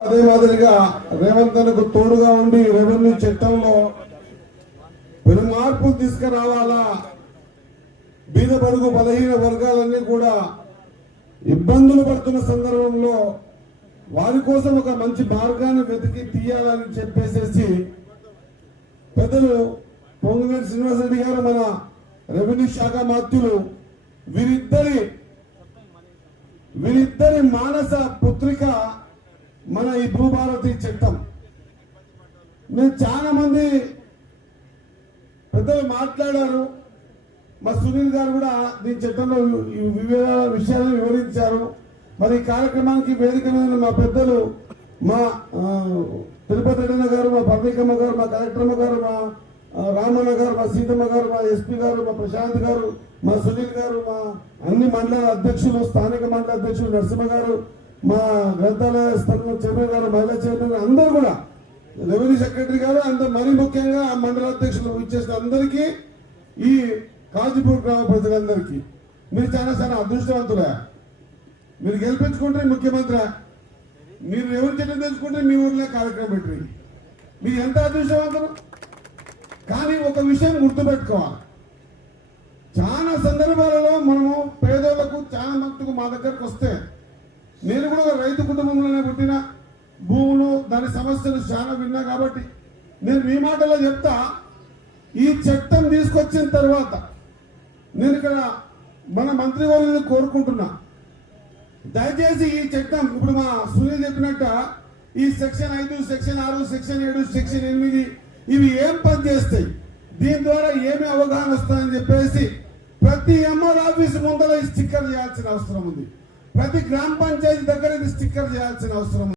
అదే మాదిరిగా రేవంత్ అన్నకు తోడుగా ఉండి రెవెన్యూ చట్టంలో పెను మార్పులు తీసుకురావాలా, బీద బడుగు బలహీన వర్గాలన్నీ కూడా ఇబ్బందులు పడుతున్న సందర్భంలో వారి కోసం ఒక మంచి మార్గాన్ని వెతికి తీయాలని చెప్పేసేసి పెద్దలు పొంగులేటి శ్రీనివాసరెడ్డి గారు మన రెవెన్యూ శాఖ మంత్రులు వీరిద్దరి మానస పుత్రిక మన ఈ భూభారతి చట్టం. నేను చాలా మంది పెద్దలు మాట్లాడారు, మా సునీల్ గారు కూడా దీని చట్టంలో వివిధ విషయాలను వివరించారు. మరి ఈ కార్యక్రమానికి వేదిక మీద మా పెద్దలు మా తిరుపతి రెడ్డి గారు, మా పర్ణికమ్మ గారు, మా కలెక్టర్మ గారు, మా రామన్న గారు, మా సీతమ్మ గారు, మా ఎస్పీ గారు, మా ప్రశాంత్ గారు, మా సునీల్ గారు, మా అన్ని మండల అధ్యక్షులు, స్థానిక మండల అధ్యక్షులు నరసింహ గారు, మా గ్రంథాలయ స్థలం చైర్మన్ గారు, మహిళా చైర్మన్ గారు, అందరూ కూడా రెవెన్యూ సెక్రటరీ గారు, అందరూ మరీ ముఖ్యంగా ఆ మండల అధ్యక్షులు ఇచ్చేసిన అందరికీ, ఈ కాజీపూర్ గ్రామ ప్రజలందరికీ మీరు చాలా అదృష్టవంతురా. మీరు గెలిపించుకుంటే ముఖ్యమంత్రి, మీరు ఎవరు చట్టం తెలుసుకుంటే మీ ఊర్లో కార్యక్రమం పెట్టి మీరు ఎంత అదృష్టవంతులు. కానీ ఒక విషయం గుర్తుపెట్టుకోవాలి, చాలా సందర్భాలలో మనము పేదోళ్లకు చాలా మట్టుకు మా దగ్గరకు వస్తే, నేను కూడా రైతు కుటుంబంలోనే పుట్టిన, భూములు దాని సమస్యలు చాలా విన్నా కాబట్టి నేను మీ మాటలో చెప్తా. ఈ చట్టం తీసుకొచ్చిన తర్వాత నేను ఇక్కడ మన మంత్రి వాళ్ళని కోరుకుంటున్నా, దయచేసి ఈ చట్టం ఇప్పుడు మా సునీల్ చెప్పినట్ట ఈ సెక్షన్ 5, సెక్షన్ 6, సెక్షన్ 7, సెక్షన్ 8 ఇవి ఏం పని చేస్తాయి, దీని ద్వారా ఏమి అవగాహన వస్తుందని చెప్పేసి ప్రతి ఎంఆర్ ఆఫీస్ ముందర ఈ స్టిక్కర్ చేయాల్సిన అవసరం ఉంది, ప్రతి గ్రామ పంచాయతీ దగ్గర ఇది స్టిక్కర్ చేయాల్సిన అవసరం ఉంది.